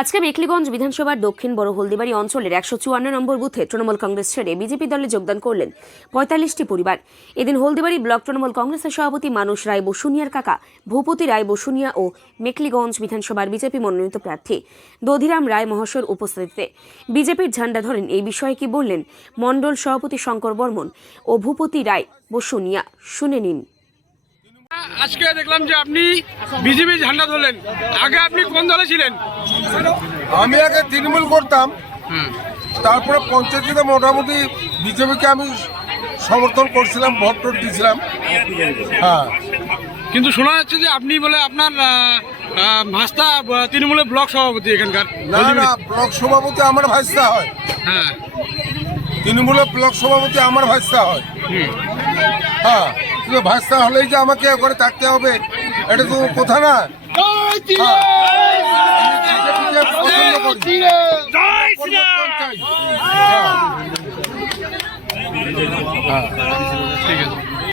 আজকে মেখলিগঞ্জ বিধানসভার দক্ষিণ বড় হলদিবাড়ি অঞ্চলের 154 নম্বর বুথে তৃণমূল কংগ্রেস ছেড়ে বিজেপি দলে যোগদান করলেন 45টি পরিবার। এদিন হলদিবাড়ি ব্লক তৃণমূল কংগ্রেসের সভাপতি মানস রায় বসুনিয়ার কাকা ভূপতি রায় বসুনিয়া ও মেখলিগঞ্জ বিধানসভার বিজেপি মনোনীত প্রার্থী দধিরাম রায় মহাশয়ের উপস্থিতিতে বিজেপির ঝান্ডা ধরেন। এই বিষয়ে কি বললেন মণ্ডল সভাপতি শঙ্কর বর্মন ও ভূপতি রায় বসুনিয়া, শুনে নিন। আজকে দেখলাম যে আপনি বিজেপি ঝান্ডা ধরলেন, আগে আপনি কোন দলে ছিলেন? আমি আগে তৃণমূল করতাম, তারপরে পঞ্চায়েতে মোটামুটি বিজেপিকে আমি সমর্থন করছিলাম, ভোট টোট দিয়েছিলাম। হ্যাঁ, কিন্তু শোনা যাচ্ছে যে আপনি বলে আপনার ভাস্তা তৃণমূলের ব্লক সভাপতি এখানকার। না না, ব্লক সভাপতি আমার ভাইস্তা হয়। হ্যাঁ, তৃণমূলের ব্লক সভাপতি আমার ভাইস্তা হয়। হ্যাঁ, কিন্তু ভাইস্তা হলেই যে আমাকে করে থাকতে হবে এটা তো কথা না। ঠিক আছে।